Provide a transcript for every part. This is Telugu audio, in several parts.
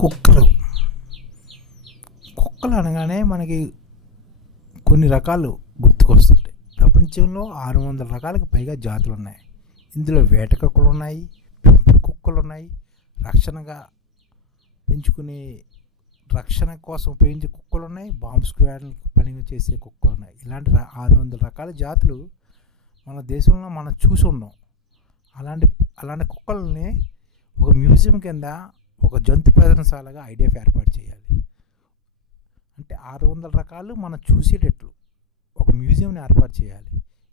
కుక్కలు. కుక్కలు అనగానే మనకి కొన్ని రకాలు గుర్తుకొస్తుంటాయి. ప్రపంచంలో ఆరు వందల రకాలకు పైగా జాతులు ఉన్నాయి ఇందులో వేట కుక్కలు ఉన్నాయి పెంపుడు కుక్కలు ఉన్నాయి. రక్షణగా పెంచుకునే రక్షణ కోసం ఉపయోగించే కుక్కలు ఉన్నాయి. బాంబు స్క్వాడ్ పని చేసే కుక్కలు ఉన్నాయి. ఇలాంటి ఆరు వందల రకాల జాతులు మన దేశంలో మనం చూసి ఉన్నాం అలాంటి అలాంటి కుక్కల్ని ఒక మ్యూజియం కింద ఒక జంతు ప్రదర్శనశాలగా ఐడిఎఫ్ ఏర్పాటు చేయాలి. అంటే ఆరు వందల రకాలు మనం చూసేటట్లు ఒక మ్యూజియంని ఏర్పాటు చేయాలి.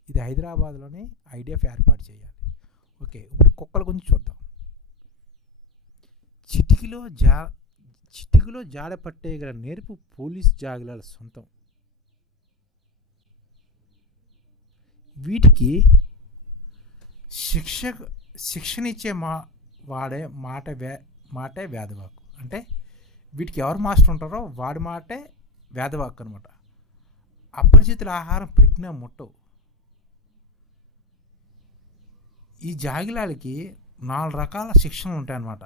ఇది హైదరాబాద్లోనే ఐడిఎఫ్ ఏర్పాటు చేయాలి. ఓకే ఇప్పుడు కుక్కల గురించి చూద్దాం. చిటికిలో జా చిటికిలో జాడ పట్టేయగల నేర్పు పోలీస్ జాగిలాల సొంతం. వీటికి శిక్ష శిక్షణ ఇచ్చే మా వాడే మాట వే మాటే వేదవాకు అంటే వీటికి ఎవరు మాస్టర్ ఉంటారో వాడి మాటే వేదవాకు అనమాట అపరిచితుల ఆహారం పెట్టినా ముట్టవు. ఈ జాగిలాలకి నాలుగు రకాల శిక్షణలు ఉంటాయన్నమాట.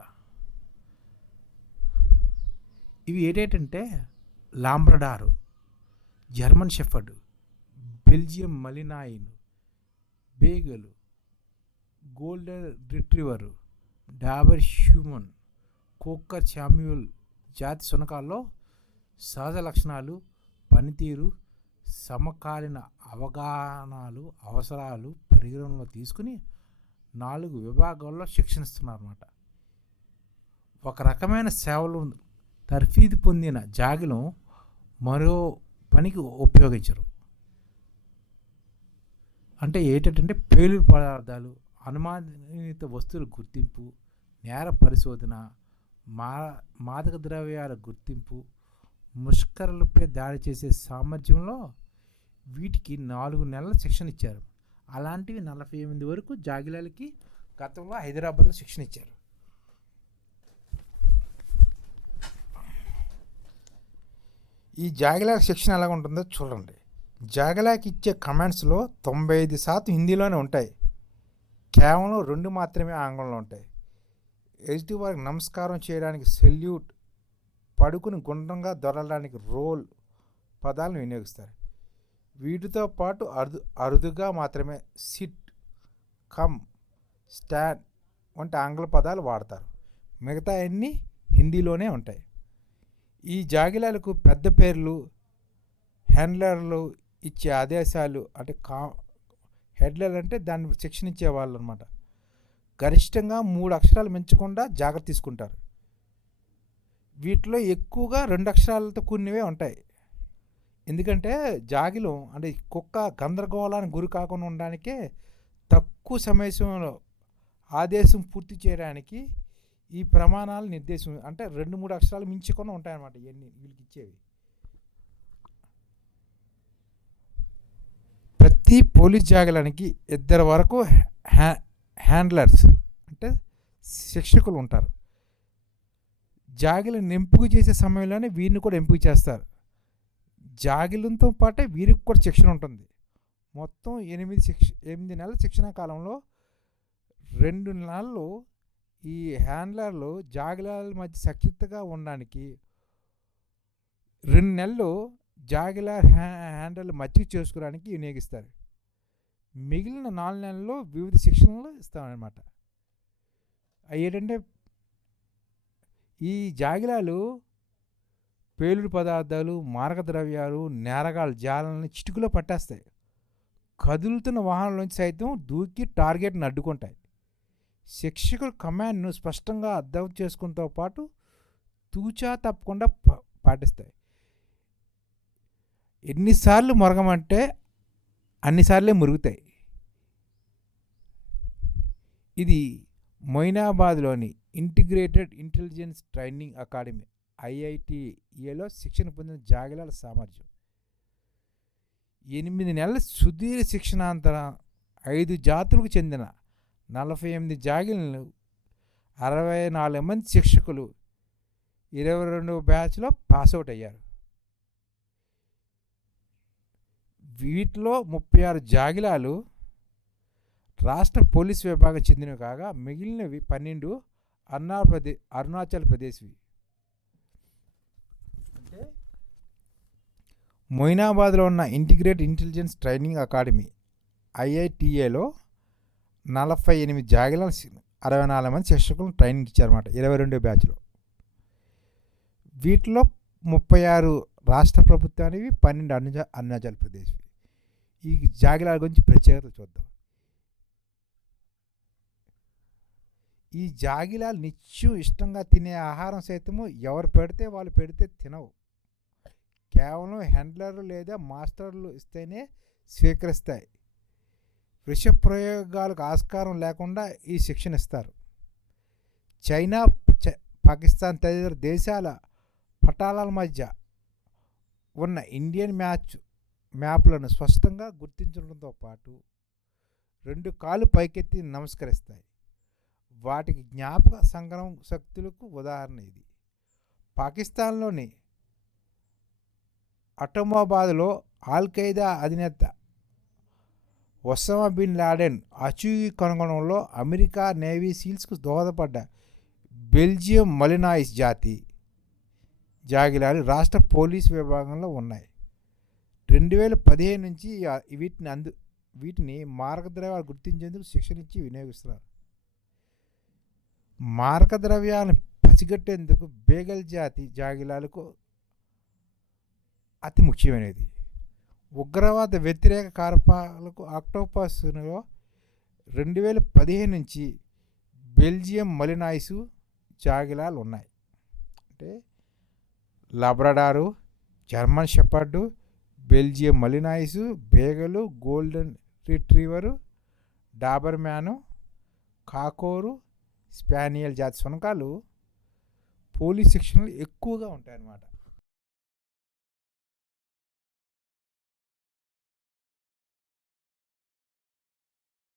ఇవి ఏంటంటే Labrador German shepherd Belgium Malinois బేగలు golden retriever Doberman cocker spaniel జాతి శునకాల్లో సహజ లక్షణాలు పనితీరు సమకాలీన అవగాహనాలు అవసరాలు పరిగణనలో తీసుకుని నాలుగు విభాగాల్లో శిక్షణ ఇస్తున్నారన్నమాట ఒక రకమైన సేవలు తర్ఫీదు పొందిన జాగిలం మరో పనికి ఉపయోగించరు. అంటే ఏంటంటే పేలు పదార్థాలు అనుమానిత వస్తువుల గుర్తింపు నేర పరిశోధన మా మాదక ద్రవ్యాల గుర్తింపు ముష్కరులపై దాడి చేసే సామర్థ్యంలో వీటికి నాలుగు నెలల శిక్షణ ఇచ్చారు. అలాంటివి నలభై ఎనిమిది వరకు జాగిలాలకి గతంలో హైదరాబాద్లో శిక్షణ ఇచ్చారు. ఈ జాగిలాకి శిక్షణ ఎలా ఉంటుందో చూడండి. జాగిలాకి ఇచ్చే కమెంట్స్లో తొంభై ఐదు శాతం హిందీలోనే ఉంటాయి. కేవలం రెండు మాత్రమే ఆంగ్లంలో ఉంటాయి. ఎస్డి వారికి నమస్కారం చేయడానికి సెల్యూట్ పడుకుని గుండ్రంగా దొరలడానికి రోల్ పదాలను వినియోగిస్తారు. వీటితో పాటు అరుదు అరుదుగా మాత్రమే సిట్ కమ్ స్టాండ్ వంటి ఆంగ్ల పదాలు వాడతారు. మిగతా అన్నీ హిందీలోనే ఉంటాయి. ఈ జాగిలాలకు పెద్ద పేర్లు హ్యాండ్లర్లు ఇచ్చే ఆదేశాలు అంటే కా హెడ్లర్ అంటే దాన్ని శిక్షణ ఇచ్చే వాళ్ళు అనమాట గరిష్టంగా మూడు అక్షరాలు మించకుండా జాగ్రత్త తీసుకుంటారు. వీటిలో ఎక్కువగా రెండు అక్షరాలతో కూడినవే ఉంటాయి. ఎందుకంటే జాగిలం అంటే కుక్క గందరగోళానికి గురి కాకుండా ఉండడానికే తక్కువ సమయంలో ఆదేశం పూర్తి చేయడానికి ఈ ప్రమాణాలు నిర్దేశం అంటే రెండు మూడు అక్షరాలు మించకుండా ఉంటాయన్నమాట ఇవన్నీ వీళ్ళకి ఇచ్చేవి. ప్రతి పోలీస్ జాగలానికి ఇద్దరు వరకు హ్యా హ్యాండ్లర్స్ అంటే శిక్షకులు ఉంటారు. జాగిలను ఎంపిక చేసే సమయంలోనే వీరిని కూడా ఎంపిక చేస్తారు. జాగిలంతో పాటే వీరికి కూడా శిక్షణ ఉంటుంది. మొత్తం ఎనిమిది శిక్ష ఎనిమిది నెలల శిక్షణ కాలంలో రెండు నెలలు ఈ హ్యాండ్లర్లు జాగిలాల మధ్య సఖ్యతగా ఉండడానికి రెండు నెలలు జాగిలార్ హ్యా హ్యాండిల్ మచ్చి చేసుకోవడానికి వినియోగిస్తారు. మిగిలిన నాలుగు నెలల్లో వివిధ శిక్షణలు ఇస్తామన్నమాట. అవి ఏంటంటే ఈ జాగిలాలు పేలుడు పదార్థాలు మార్గద్రవ్యాలు నేరగాళ్ళ జాలని చిటుకులో పట్టేస్తాయి. కదులుతున్న వాహనంలోంచి సైతం దూకి టార్గెట్ని అడ్డుకుంటాయి. శిక్షకుల కమాండ్ను స్పష్టంగా అర్థం చేసుకుంటో పాటు తూచా తప్పకుండా ప- పాటిస్తాయి. ఎన్నిసార్లు మొరగమంటే అన్నిసార్లే మురుగుతాయి. ఇది మొయినాబాద్లోని ఇంటిగ్రేటెడ్ ఇంటెలిజెన్స్ ట్రైనింగ్ అకాడమీ ఐఐటిఏలో శిక్షణ పొందిన జాగిలాల సామర్థ్యం. ఎనిమిది నెలల సుదీర్ఘ శిక్షణాంతరం ఐదు జాతులకు చెందిన నలభై ఎనిమిది జాగిలను అరవై నాలుగు మంది శిక్షకులు ఇరవై రెండు బ్యాచ్లో పాస్అవుట్ అయ్యారు. వీటిలో ముప్పై ఆరు జాగిలాలు రాష్ట్ర పోలీస్ విభాగం చెందినవి కాగా మిగిలినవి పన్నెండు అరుణాప్రదే అరుణాచల్ ప్రదేశ్వి. అంటే మొయినాబాద్లో ఉన్న ఇంటిగ్రేట్ ఇంటెలిజెన్స్ ట్రైనింగ్ అకాడమీ ఐఐటిఏలో నలభై ఎనిమిది జాగిల అరవై నాలుగు మంది శిక్షకులను ట్రైనింగ్ ఇచ్చారన్నమాట ఇరవై రెండో బ్యాచ్లో. వీటిలో ముప్పై ఆరు రాష్ట్ర ప్రభుత్వానివి పన్నెండు అరుణాచల్ అరుణాచల్ ప్రదేశ్వి. ఈ జాగిలాల గురించి ప్రత్యేకత చూద్దాం. ఈ జాగిలాలు నిత్యం ఇష్టంగా తినే ఆహారం సైతము ఎవరు పెడితే వాళ్ళు పెడితే తినవు. కేవలం హ్యాండ్లర్లు లేదా మాస్టర్లు ఇస్తేనే స్వీకరిస్తాయి. విష ప్రయోగాలకు ఆస్కారం లేకుండా ఈ శిక్షణ ఇస్తారు. చైనా చ- పాకిస్తాన్ తదితర దేశాల పటాలాల మధ్య ఉన్న ఇండియన్ మ్యాచ్ మ్యాప్లను స్పష్టంగా గుర్తించడంతో పాటు రెండు కాళ్ళు పైకెత్తి నమస్కరిస్తాయి. వాటికి జ్ఞాపక సంగ్రహం శక్తులకు ఉదాహరణ ఇది. పాకిస్తాన్లోని అటోమాబాద్లో ఆల్ ఖైదా అధినేత ఒసామా బిన్ లాడెన్ అచూయి కనుగొనంలో అమెరికా నేవీ సీల్స్కు దోహదపడ్డ బెల్జియం మలినాయిస్ జాతి జాగిలాలు రాష్ట్ర పోలీస్ విభాగంలో ఉన్నాయి. రెండు వేల పదిహేను నుంచి వీటిని అందు వీటిని మార్గద్రవాలు గుర్తించేందుకు శిక్షణ ఇచ్చి వినియోగిస్తున్నారు. మారకద్రవ్యాలను పసిగట్టేందుకు బేగల్ జాతి జాగిలాలకు అతి ముఖ్యమైనది. ఉగ్రవాద వ్యతిరేక కార్పాలకు అక్టోపస్లో రెండు వేల పదిహేను నుంచి బెల్జియం మలినాయిసు జాగిలాలు ఉన్నాయి అంటే Labrador German shepherd Belgium Malinois బేగలు golden retriever Doberman cocker spaniel జాతి శునకాలు పోలీస్ శిక్షణలు ఎక్కువగా ఉంటాయన్నమాట.